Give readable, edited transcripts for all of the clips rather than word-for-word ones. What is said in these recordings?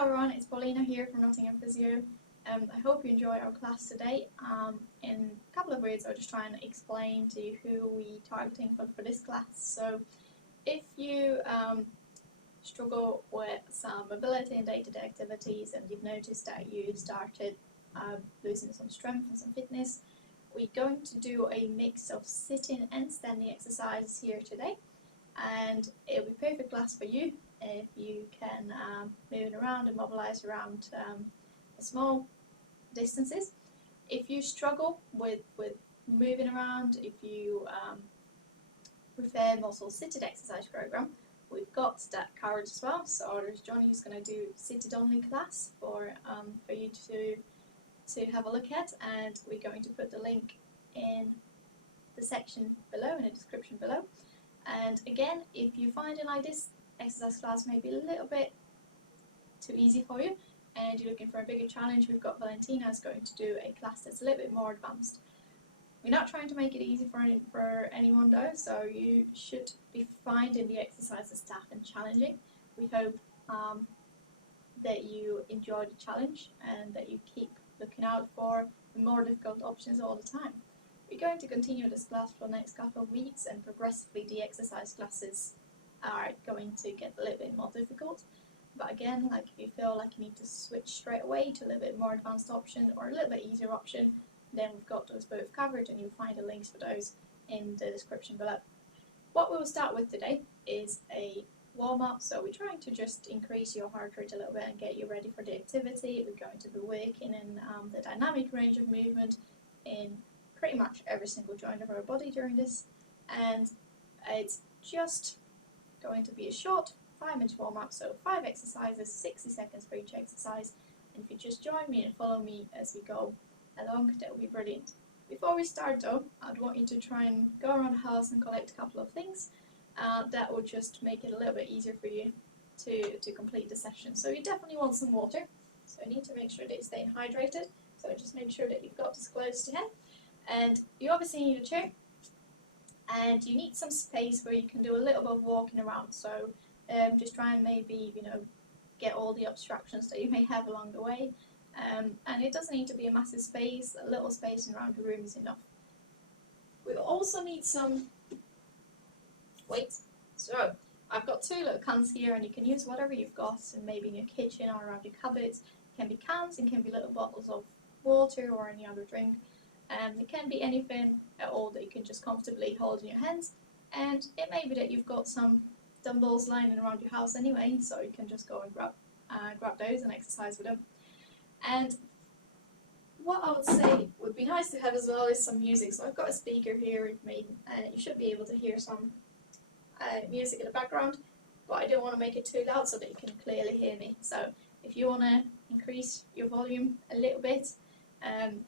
Hello everyone, it's Paulina here from Nottingham Physio. I hope you enjoy our class today. In a couple of words, I'll just try and explain to you who we're targeting for this class. So if you struggle with some mobility and day-to-day activities and you've noticed that you started losing some strength and some fitness, we're going to do a mix of sitting and standing exercises here today. And it'll be perfect class for you if you can move around and mobilize around small distances. If you struggle with moving around, if you prefer more sort of seated exercise program, we've got that covered as well. So there's Johnny who's going to do seated only class for you to have a look at, and we're going to put the link in the section below, in the description below. And again, if you find it like this exercise class may be a little bit too easy for you and you're looking for a bigger challenge, we've got Valentina is going to do a class that's a little bit more advanced. We're not trying to make it easy for anyone though, so you should be finding the exercises tough and challenging. We hope that you enjoy the challenge and that you keep looking out for the more difficult options all the time. We're going to continue this class for the next couple of weeks, and progressively the exercise classes are going to get a little bit more difficult. But again, like if you feel like you need to switch straight away to a little bit more advanced option or a little bit easier option, then we've got those both covered, and you'll find the links for those in the description below. What we will start with today is a warm-up, so we're trying to just increase your heart rate a little bit and get you ready for the activity. We're going to be working in the dynamic range of movement in pretty much every single joint of our body during this, and it's just going to be a short 5-minute warm-up, so 5 exercises, 60 seconds for each exercise. And if you just join me and follow me as we go along, that would be brilliant. Before we start though, I'd want you to try and go around the house and collect a couple of things that would just make it a little bit easier for you to complete the session. So you definitely want some water, so you need to make sure that you stay hydrated, so just make sure that you've got this close to hand. And you obviously need a chair, and you need some space where you can do a little bit of walking around. So just try and maybe, get all the obstructions that you may have along the way. And it doesn't need to be a massive space, a little space around the room is enough. We also need some weights. So I've got 2 little cans here, and you can use whatever you've got, and maybe in your kitchen or around your cupboards. It can be cans, it can be little bottles of water or any other drink. It can be anything at all that you can just comfortably hold in your hands, and it may be that you've got some dumbbells lying around your house anyway, so you can just go and grab those and exercise with them. And what I would say would be nice to have as well is some music. So I've got a speaker here, and you should be able to hear some music in the background, but I don't want to make it too loud so that you can clearly hear me. So if you want to increase your volume a little bit and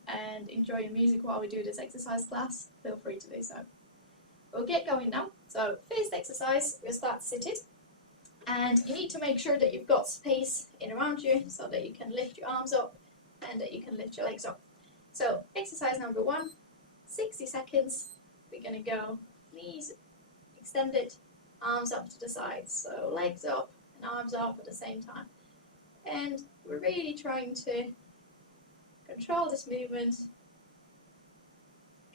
enjoy your music while we do this exercise class, feel free to do so. We'll get going now. So first exercise, we'll start seated, and you need to make sure that you've got space in around you so that you can lift your arms up and that you can lift your legs up. So exercise number 1, 60 seconds. We're going to go knees extended, arms up to the sides, so legs up and arms up at the same time. And we're really trying to control this movement,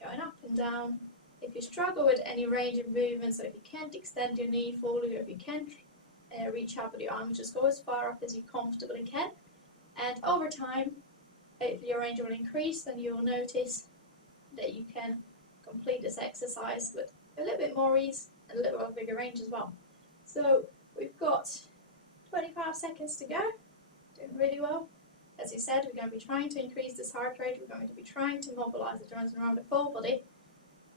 going up and down. If you struggle with any range of movement, so if you can't extend your knee fully, or if you can't reach up with your arms, just go as far up as you comfortably can. And over time, if your range will increase, then you will notice that you can complete this exercise with a little bit more ease and a little bit bigger range as well. So we've got 25 seconds to go, doing really well. As you said, we're going to be trying to increase this heart rate, we're going to be trying to mobilize the joints around the full body,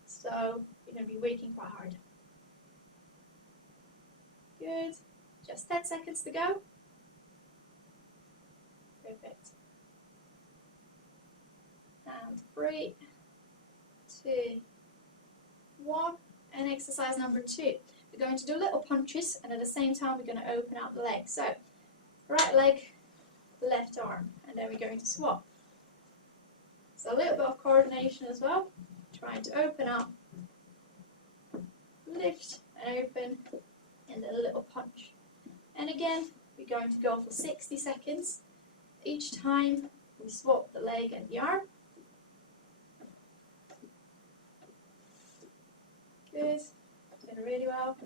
so you're going to be working quite hard. Good, just 10 seconds to go. Perfect. And 3, 2, 1, and exercise number 2. We're going to do little punches, and at the same time we're going to open out the leg. So right leg, left arm, and then we're going to swap. So a little bit of coordination as well, trying to open up, lift and open, and then a little punch. And again, we're going to go for 60 seconds. Each time we swap the leg and the arm. Good, doing really well.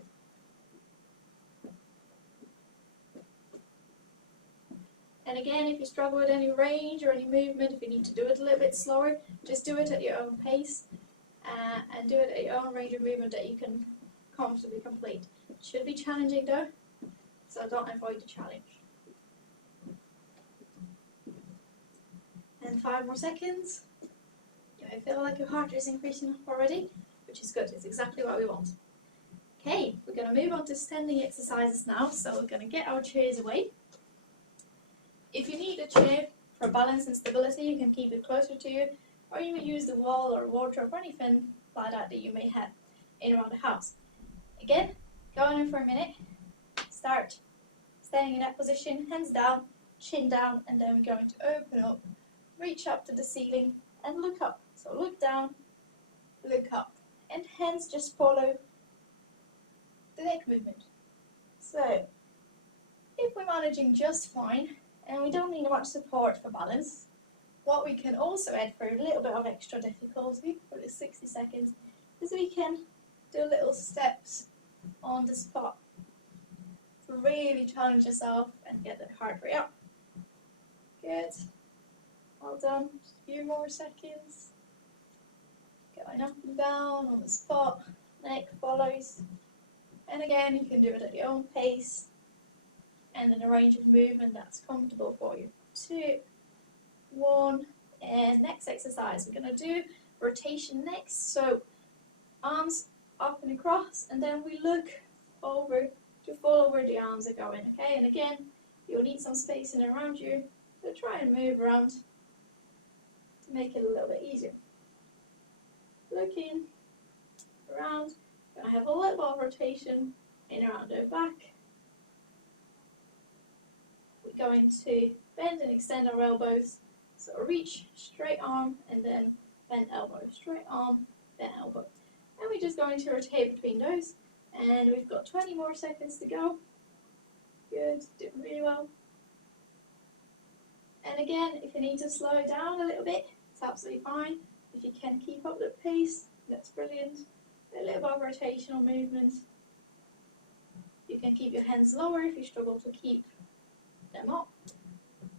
And again, if you struggle with any range or any movement, if you need to do it a little bit slower, just do it at your own pace and do it at your own range of movement that you can comfortably complete. It should be challenging though, so don't avoid the challenge. And 5 more seconds. You may feel like your heart is increasing already, which is good. It's exactly what we want. Okay, we're going to move on to standing exercises now. So we're going to get our chairs away. If you need a chair for balance and stability, you can keep it closer to you, or you may use the wall or wardrobe or anything like that that you may have in around the house. Again, go on for a minute. Start standing in that position, hands down, chin down, and then we're going to open up, reach up to the ceiling and look up. So look down, look up, and hands just follow the neck movement. So if we're managing just fine and we don't need much support for balance, what we can also add for a little bit of extra difficulty for the 60 seconds is we can do little steps on the spot to really challenge yourself and get the heart rate up. Good. Well done. Just a few more seconds. Going up and down on the spot. Neck follows. And again, you can do it at your own pace and in a range of movement that's comfortable for you. 2, 1, and next exercise. We're going to do rotation next. So arms up and across, and then we look over to follow where the arms are going. Okay, and again, you'll need some spacing around you, so try and move around to make it a little bit easier. Looking around, going to have a little bit of rotation in around our back. We're going to bend and extend our elbows. So reach, straight arm, and then bend elbow. Straight arm, bend elbow. And we're just going to rotate between those. And we've got 20 more seconds to go. Good, doing really well. And again, if you need to slow it down a little bit, it's absolutely fine. If you can keep up the pace, that's brilliant. A little bit of rotational movement. You can keep your hands lower if you struggle to keep them up.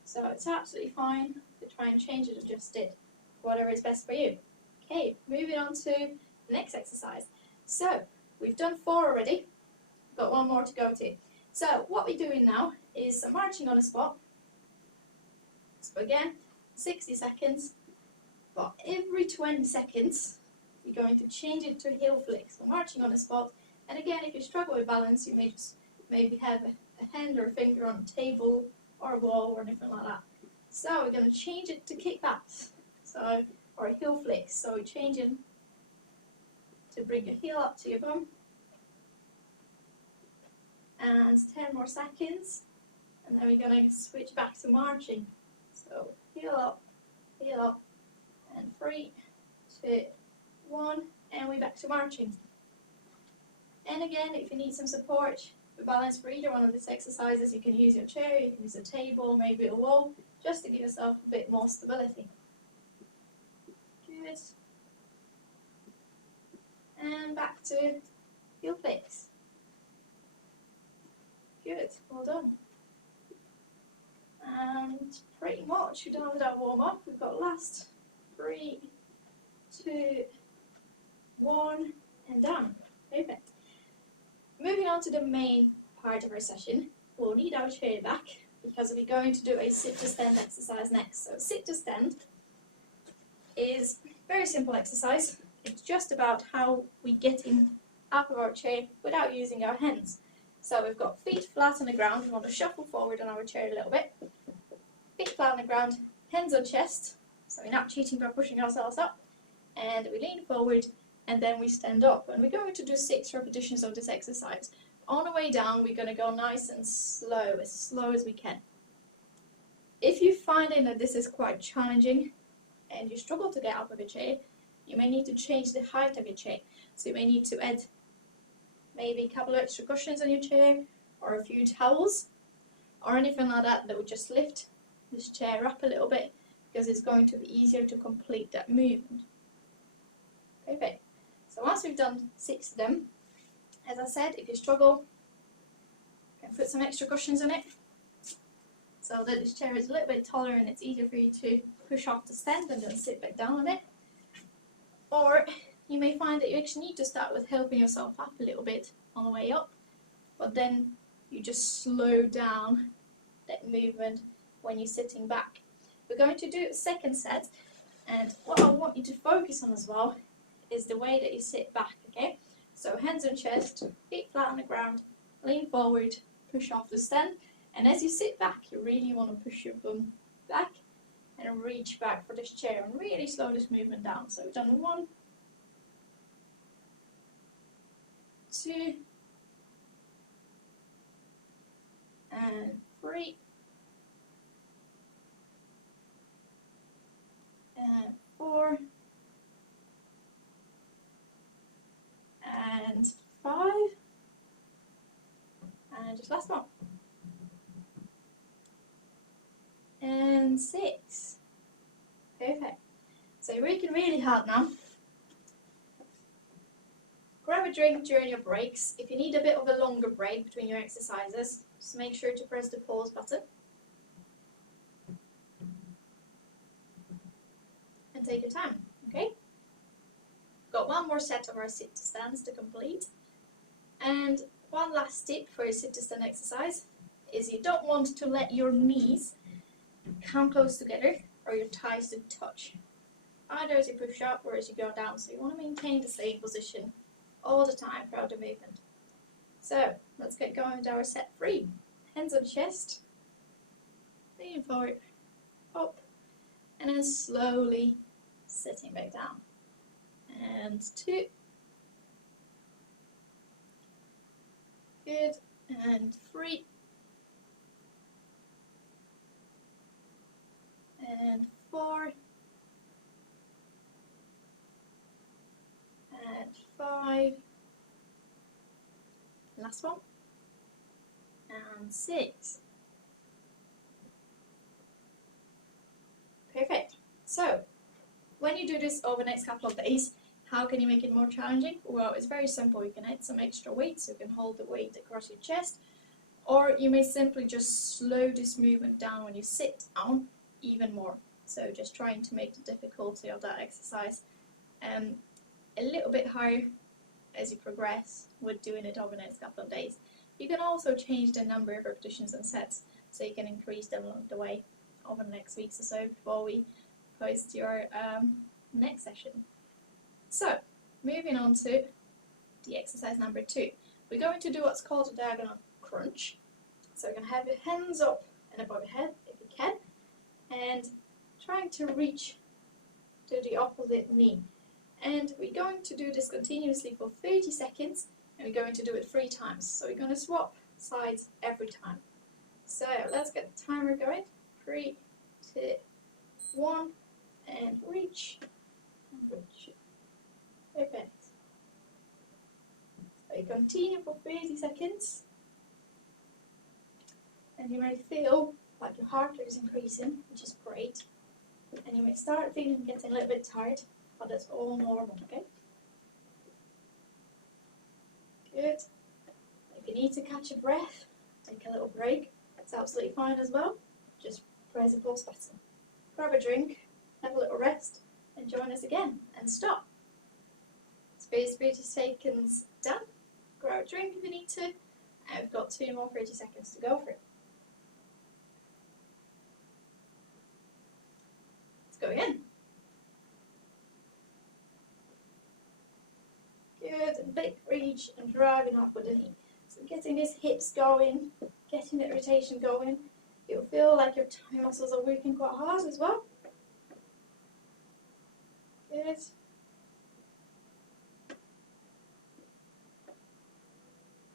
So it's absolutely fine to try and change it, adjust it, whatever is best for you. Okay, moving on to the next exercise. So we've done 4 already, got 1 more to go to. So what we're doing now is marching on a spot. So again, 60 seconds, but every 20 seconds you're going to change it to heel flicks. So marching on a spot, and again, if you struggle with balance, you may just maybe have a hand or a finger on a table or a wall or anything like that. So we're going to change it to kickbacks, so or heel flicks. So we're changing to bring your heel up to your bum, and 10 more seconds, and then we're going to switch back to marching. So heel up, and 3, 2, 1, and we're back to marching. And again, if you need some support for balance for either one of these exercises, you can use your chair, you can use a table, maybe a wall, just to give yourself a bit more stability. Good. And back to heel flicks. Good, well done. And pretty much we're done with our warm up. We've got last 3, 2, 1, and done. Perfect. Moving on to the main part of our session, we'll need our chair back because we're going to do a sit to stand exercise next. So sit to stand is a very simple exercise. It's just about how we get in out of our chair without using our hands. So we've got feet flat on the ground. We want to shuffle forward on our chair a little bit. Feet flat on the ground, hands on chest. So we're not cheating by pushing ourselves up. And we lean forward and then we stand up. And we're going to do 6 repetitions of this exercise. On the way down, we're going to go nice and slow as we can. If you're finding that this is quite challenging and you struggle to get out of a chair, you may need to change the height of your chair. So you may need to add maybe a couple of extra cushions on your chair or a few towels. or anything like that, that would just lift this chair up a little bit, because it's going to be easier to complete that movement. Perfect. So once we've done 6 of them, as I said, if you struggle, you can put some extra cushions in it, so that this chair is a little bit taller and it's easier for you to push off the stand and then sit back down on it. Or you may find that you actually need to start with helping yourself up a little bit on the way up, but then you just slow down that movement when you're sitting back. We're going to do a second set, and what I want you to focus on as well is the way that you sit back, okay? So hands on chest, feet flat on the ground, lean forward, push off the stand, and as you sit back, you really want to push your bum back and reach back for this chair and really slow this movement down. So we've done 1, 2, and 3, and 4, and 5, and just last one, and 6. Perfect. So you're working really hard now. Grab a drink during your breaks. If you need a bit of a longer break between your exercises, just make sure to press the pause button. And take your time, okay? Got one more set of our sit to stands to complete. And one last tip for your sit to stand exercise is you don't want to let your knees come close together or your thighs to touch, either as you push up or as you go down. So you want to maintain the same position all the time throughout the movement. So let's get going with our set 3. Hands on chest, lean forward, up, and then slowly sitting back down. And 2. Good. And 3. And 4. And 5. Last one. And 6. Perfect. So, when you do this over the next couple of days, how can you make it more challenging? Well, it's very simple. You can add some extra weight, so you can hold the weight across your chest, or you may simply just slow this movement down when you sit down even more. So just trying to make the difficulty of that exercise a little bit higher as you progress with doing it over the next couple of days. You can also change the number of repetitions and sets, so you can increase them along the way over the next weeks or so before we post your next session. So, moving on to the exercise number 2. We're going to do what's called a diagonal crunch. So you're going to have your hands up and above your head if you can, and trying to reach to the opposite knee. And we're going to do this continuously for 30 seconds, and we're going to do it 3 times. So we're going to swap sides every time. So let's get the timer going. 3, 2, 1, and reach, and reach. Perfect. So you continue for 30 seconds, and you may feel like your heart rate is increasing, which is great. And you may start feeling getting a little bit tired, but that's all normal, okay? Good. If you need to catch a breath, take a little break, it's absolutely fine as well. Just press the pause button. Grab a drink, have a little rest, and join us again, and stop. It's 30 seconds done. Grab a drink if you need to, and we've got 2 more 30 seconds to go for it. Let's go again. Good, and big reach and driving up with the knee. So getting these hips going, getting the rotation going. You'll feel like your thigh muscles are working quite hard as well. Good.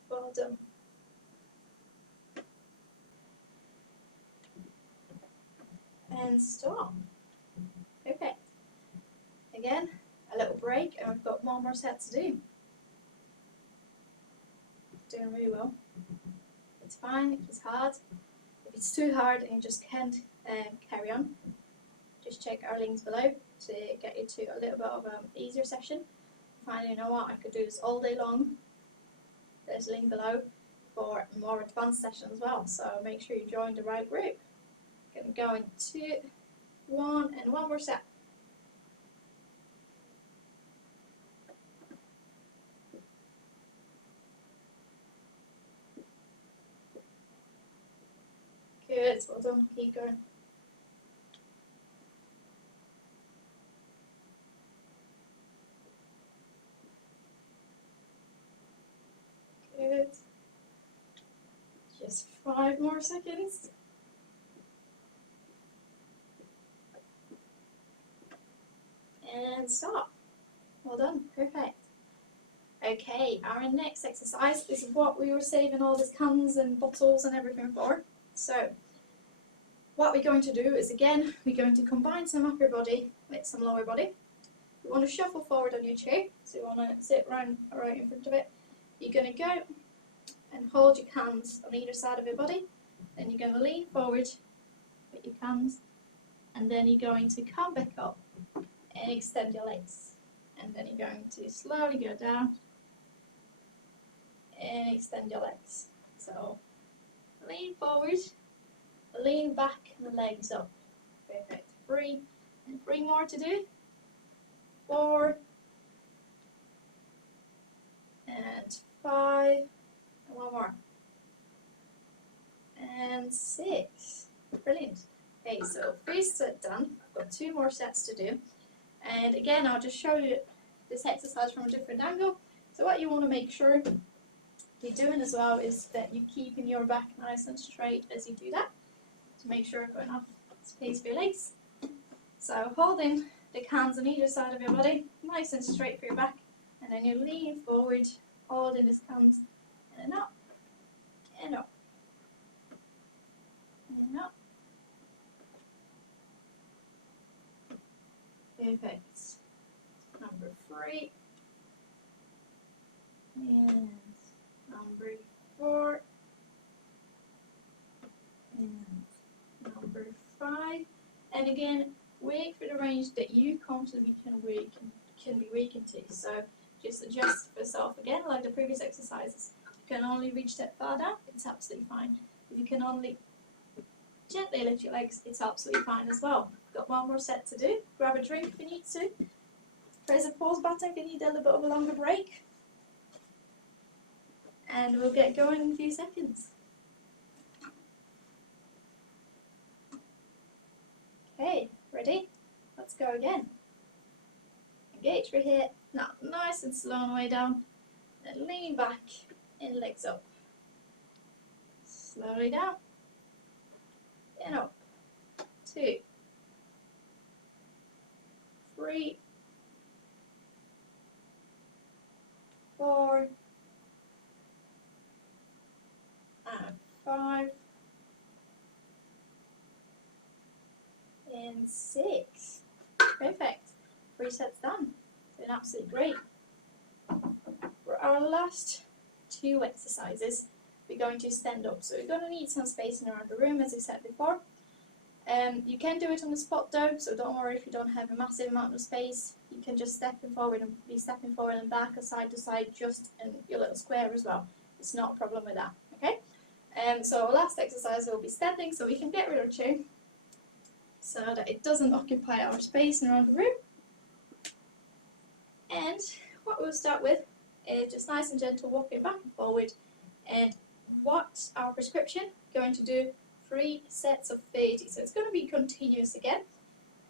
Well done. And stop. Perfect. Again, a little break, and we've got 1 more set to do. Doing really well. It's fine if it's hard. If it's too hard and you just can't carry on, just check our links below to get you to a little bit of an easier session. Finally, you know what, I could do this all day long. There's a link below for a more advanced session as well, so make sure you join the right group. Gonna go in 2, 1, and one more set. Good, well done, keep going. Good. Just 5 more seconds. And stop. Well done, perfect. Okay, our next exercise is what we were saving all these cans and bottles and everything for. So, what we're going to do is, again, we're going to combine some upper body with some lower body. You want to shuffle forward on your chair, so you want to sit right in front of it. You're going to go and hold your hands on either side of your body. Then you're going to lean forward with your hands, and then you're going to come back up and extend your legs. And then you're going to slowly go down and extend your legs. So lean forward, lean back, and the legs up. Perfect. 3 and 3 more to do. 4 and 5 and 1 more. And 6. Brilliant. Okay, so first set done. I've got 2 more sets to do. And again, I'll just show you this exercise from a different angle. So what you want to make sure you're doing as well is that you're keeping your back nice and straight as you do that, to make sure you've got enough space for your legs. So holding the hands on either side of your body, nice and straight for your back, and then you lean forward, holding these hands, and up, and up, and up. Perfect. Number 3, and number 4, and number 5. And again, work for the range that you comfortably can be working to. So just adjust yourself again, like the previous exercises. If you can only reach that far down, it's absolutely fine. If you can only gently lift your legs, it's absolutely fine as well. Got 1 more set to do. Grab a drink if you need to. Press the pause button if you need a little bit of a longer break. And we'll get going in a few seconds. Okay, ready? Let's go again. Engage for here. Now, nice and slow on the way down. And lean back and legs up. Slowly down. And up. 2, 3, 4, and 5, and 6. Perfect. 3 sets done. Doing absolutely great. For our last 2 exercises, we're going to stand up. So we're going to need some spacing around the room, as I said before. You can do it on the spot though, so don't worry if you don't have a massive amount of space. You can just step forward and back, or side to side, just in your little square as well. It's not a problem with that, okay? So our last exercise will be standing, so we can get rid of our chair so that it doesn't occupy our space around the room. And what we'll start with is just nice and gentle walking back and forward. And what our prescription going to do 3 sets of 30, so it's going to be continuous again.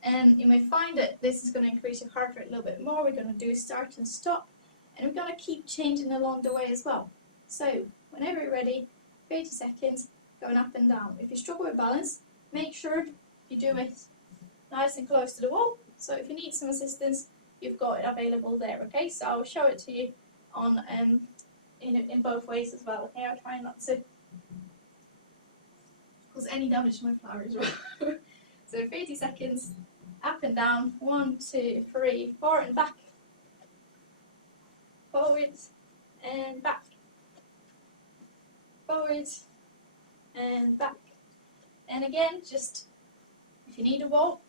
And you may find that this is going to increase your heart rate a little bit more. We're going to do start and stop, and we're going to keep changing along the way as well. So whenever you're ready, 30 seconds going up and down. If you struggle with balance, make sure you do it nice and close to the wall. So if you need some assistance, you've got it available there. Okay, so I'll show it to you on in both ways as well. Okay, I'll try not to cause any damage to my flower as well. So 30 seconds, up and down, 1, 2, 3, 4, and back. Forward and back. Forward and back. And again, just if you need a wall,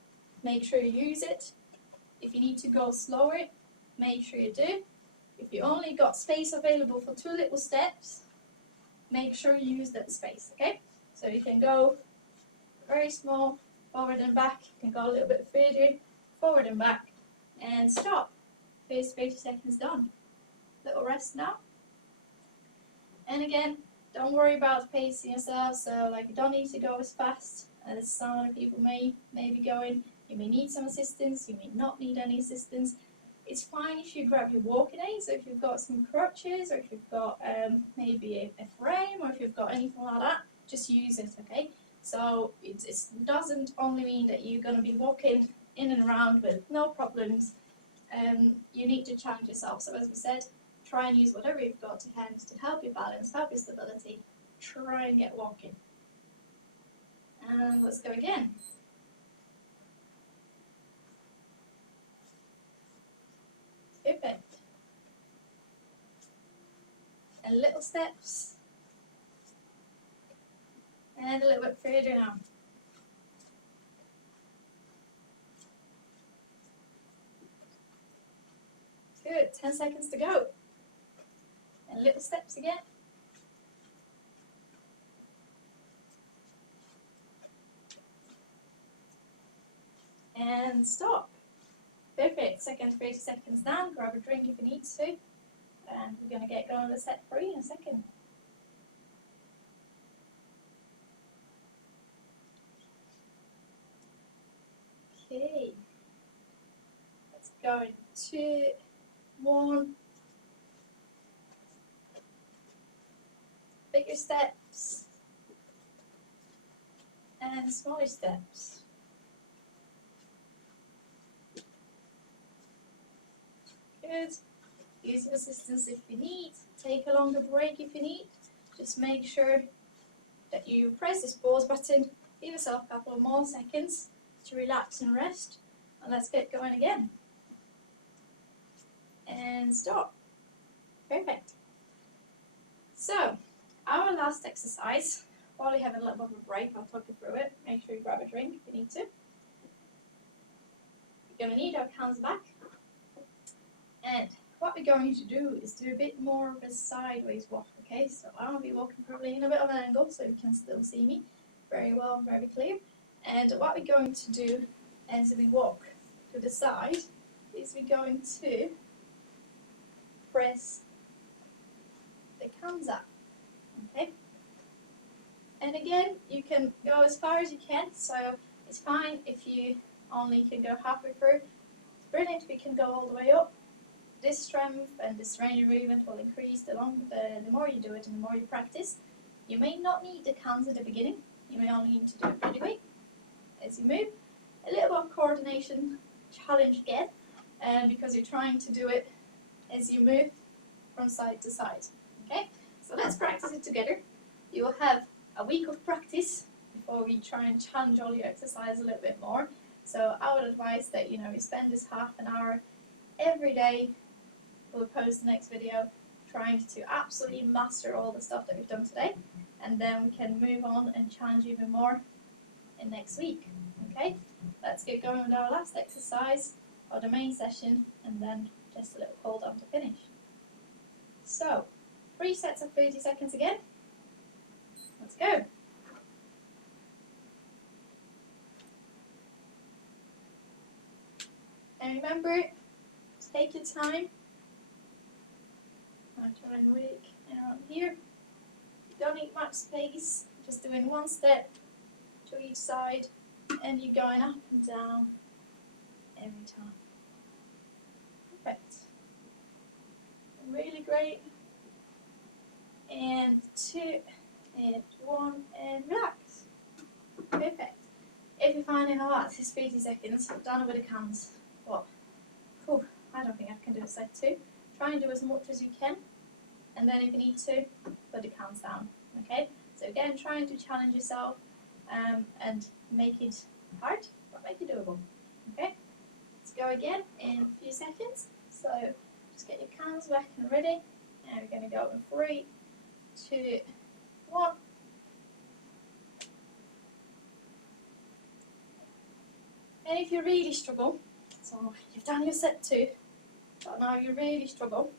make sure you use it. If you need to go slower, make sure you do. If you only got space available for 2 little steps, make sure you use that space, okay? So you can go very small, forward and back. You can go a little bit further, forward and back, and stop. First 30 seconds done. Little rest now. And again, don't worry about pacing yourself, so like you don't need to go as fast as some other people may be going. You may need some assistance, you may not need any assistance. It's fine if you grab your walking aid, so if you've got some crutches, or if you've got maybe a frame, or if you've got anything like that, just use it, okay? So it doesn't only mean that you're going to be walking in and around with no problems. You need to challenge yourself. So as we said, try and use whatever you've got to hand to help your balance, help your stability. Try and get walking. And let's go again. Perfect. And little steps. And a little bit further now. Good. 10 seconds to go. And little steps again. And stop. Perfect. Second 30 seconds down. Grab a drink if you need to. And we're going to get going with set 3 in a second. Okay. Let's go. 2, 1. Bigger steps. And smaller steps. Good. Use your assistance if you need. Take a longer break if you need. Just make sure that you press this pause button. Give yourself a couple of more seconds to relax and rest. And let's get going again. And stop. Perfect. So, our last exercise, while you're having a little bit of a break, I'll talk you through it. Make sure you grab a drink if you need to. You're going to need our hands back. And what we're going to do is do a bit more of a sideways walk, okay? So I'm going to be walking probably in a bit of an angle so you can still see me very well, very clear. And what we're going to do as we walk to the side is we're going to press the hands up, okay? And again, you can go as far as you can, so it's fine if you only can go halfway through. It's brilliant if you can go all the way up. This strength and this range of movement will increase the more you do it and the more you practice. You may not need the hands at the beginning. You may only need to do it gradually as you move. A little bit of coordination challenge again, because you're trying to do it as you move from side to side. Okay, so let's practice it together. You will have a week of practice before we try and challenge all your exercise a little bit more. So I would advise that you spend this half an hour every day. We'll post the next video trying to absolutely master all the stuff that we've done today, and then we can move on and challenge even more in next week. Okay, let's get going with our last exercise or the main session, and then just a little cool down to finish. So 3 sets of 30 seconds again. Let's go. And remember, take your time. I'm trying to work around here. You don't need much space, just doing one step to each side, and you're going up and down every time. Perfect. Really great. And 2, and 1, and relax. Perfect. If you find it hard, this 30 seconds, done with the hands. What? Whew, I don't think I can do a set 2. Try and do as much as you can, and then if you need to, put the hands down. Okay? So again, trying to challenge yourself and make it hard, but make it doable. Okay? Let's go again in a few seconds. So just get your hands back and ready. And we're going to go in 3, 2, 1. And if you really struggle, so you've done your set 2, but now you really struggle,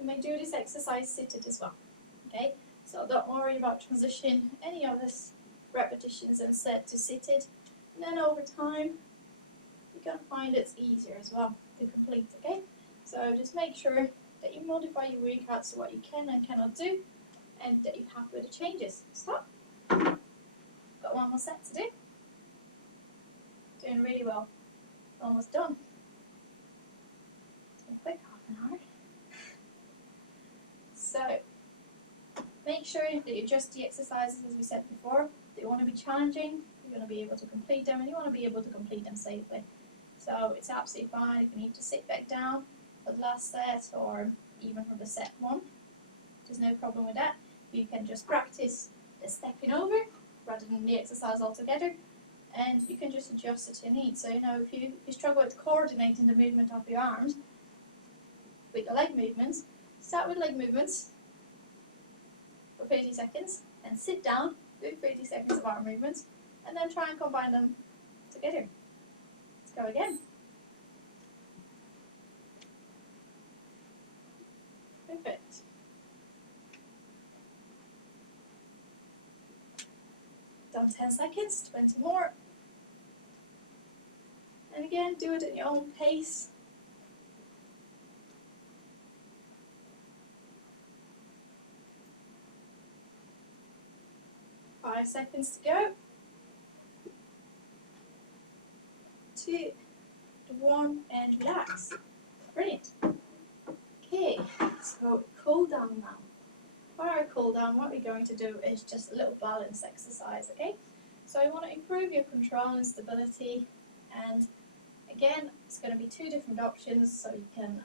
you may do this exercise seated as well. Okay, so don't worry about transition any of this repetitions and set to seated, and then over time you're going to find it's easier as well to complete. Okay, so just make sure that you modify your workouts to what you can and cannot do, and that you're happy with the changes. Stop. Got one more set to do. Doing really well. Almost done. It's been quick, half an hour. So make sure that you adjust the exercises as we said before. They want to be challenging, you're going to be able to complete them, and you want to be able to complete them safely. So it's absolutely fine if you need to sit back down for the last set or even for the set 1. There's no problem with that. You can just practice the stepping over rather than the exercise altogether, and you can just adjust it to your needs. So if you struggle with coordinating the movement of your arms with your leg movements, start with leg movements for 30 seconds, and sit down, do 30 seconds of arm movements, and then try and combine them together. Let's go again. Perfect. Done 10 seconds, 20 more. And again, do it at your own pace. Five seconds to go. 2, 1, and relax. Brilliant. Okay, so cool down now. For our cool down, what we're going to do is just a little balance exercise, okay? So I want to improve your control and stability, and again, it's going to be 2 different options, so you can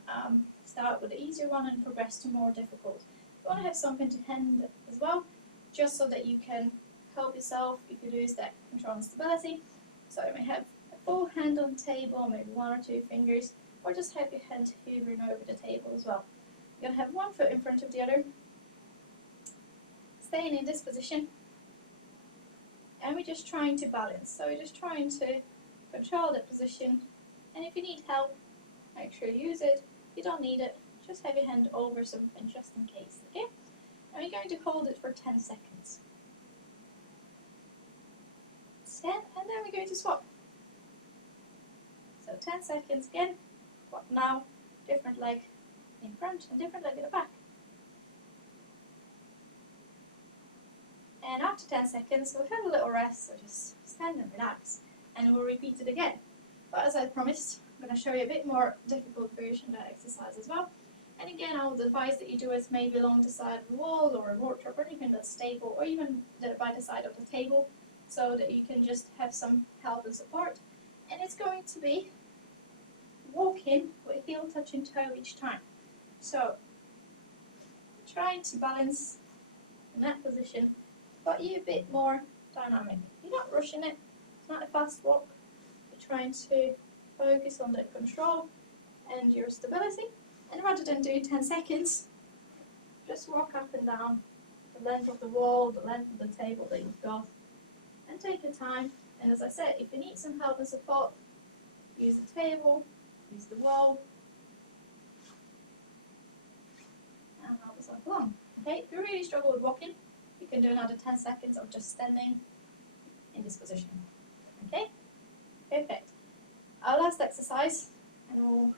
start with the easier one and progress to more difficult. You want to have something to hand as well, just so that you can help yourself. You could use that control and stability. So you may have a full hand on the table, maybe 1 or 2 fingers, or just have your hand hovering over the table as well. You're going to have one foot in front of the other, staying in this position, and we're just trying to balance. So we're just trying to control that position, and if you need help, make sure you use it. If you don't need it, just have your hand over something just in case, okay? And we're going to hold it for 10 seconds. 10, and then we're going to swap. So 10 seconds again, but now different leg in front and different leg at the back. And after 10 seconds, we'll have a little rest, so just stand and relax, and we'll repeat it again. But as I promised, I'm going to show you a bit more difficult version of that exercise as well. And again, I would advise that you do it maybe along the side of the wall or a wardrobe or anything that's stable, or even by the side of the table, so that you can just have some help and support. And it's going to be walking with heel touching toe each time. So trying to balance in that position, but you're a bit more dynamic. You're not rushing it, it's not a fast walk. You're trying to focus on the control and your stability. And rather than do 10 seconds, just walk up and down the length of the wall, the length of the table that you've got, and take your time. And as I said, if you need some help and support, use the table, use the wall, and help yourself along. Okay, if you really struggle with walking, you can do another 10 seconds of just standing in this position. Okay, perfect. Our last exercise, and we'll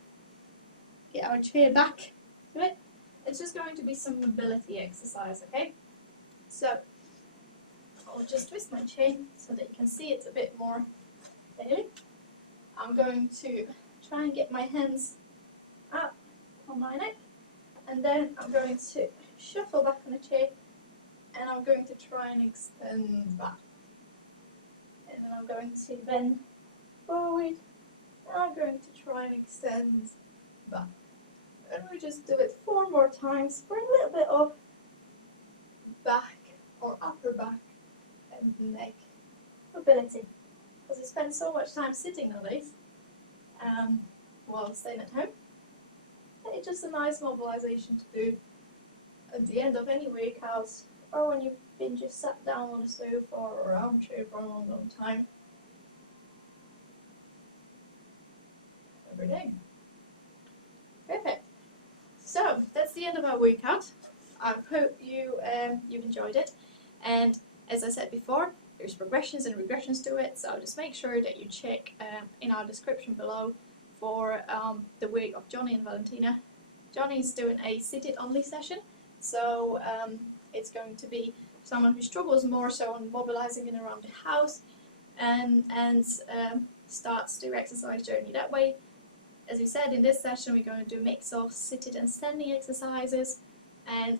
get our chair back to it. It's just going to be some mobility exercise, okay? So I'll just twist my chair so that you can see it a bit more clearly. I'm going to try and get my hands up on my neck, and then I'm going to shuffle back on the chair, and I'm going to try and extend back. And then I'm going to bend forward, and I'm going to try and extend back. And we just do it 4 more times for a little bit of back or upper back and neck mobility. Because we spend so much time sitting nowadays while staying at home. And it's just a nice mobilization to do at the end of any workout, or when you've been just sat down on a sofa or armchair for a long, long time. every day. Perfect. So that's the end of our workout. I hope you've enjoyed it, and as I said before, there's progressions and regressions to it, so just make sure that you check in our description below for the work of Johnny and Valentina. Johnny's doing a seated only session, so it's going to be someone who struggles more so on mobilizing in around the house and starts their exercise journey that way. As we said, in this session we're going to do a mix of seated and standing exercises, and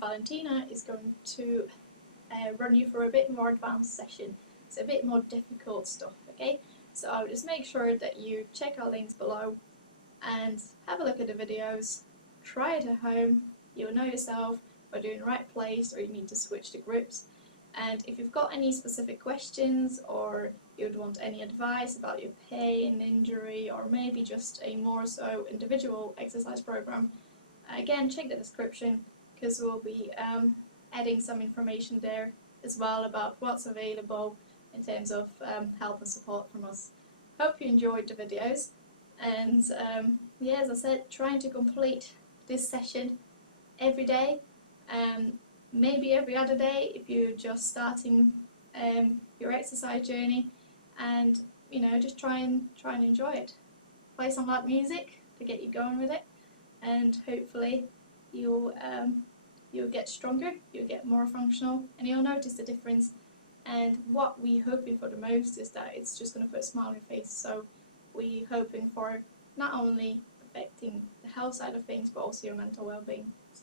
Valentina is going to run you through a bit more advanced session. It's a bit more difficult stuff, okay? So I'll just make sure that you check our links below and have a look at the videos, try it at home, you'll know yourself whether you're in the right place or you need to switch the groups. And if you've got any specific questions or you'd want any advice about your pain, injury, or maybe just a more so individual exercise program, again check the description, because we'll be adding some information there as well about what's available in terms of help and support from us. Hope you enjoyed the videos, and yeah, as I said, trying to complete this session every day, maybe every other day if you're just starting your exercise journey, and you know, just try and enjoy it. Play some light music to get you going with it, and hopefully you'll get stronger, you'll get more functional, and you'll notice the difference. And what we're hoping for the most is that it's just going to put a smile on your face. So we're hoping for not only affecting the health side of things, but also your mental well-being.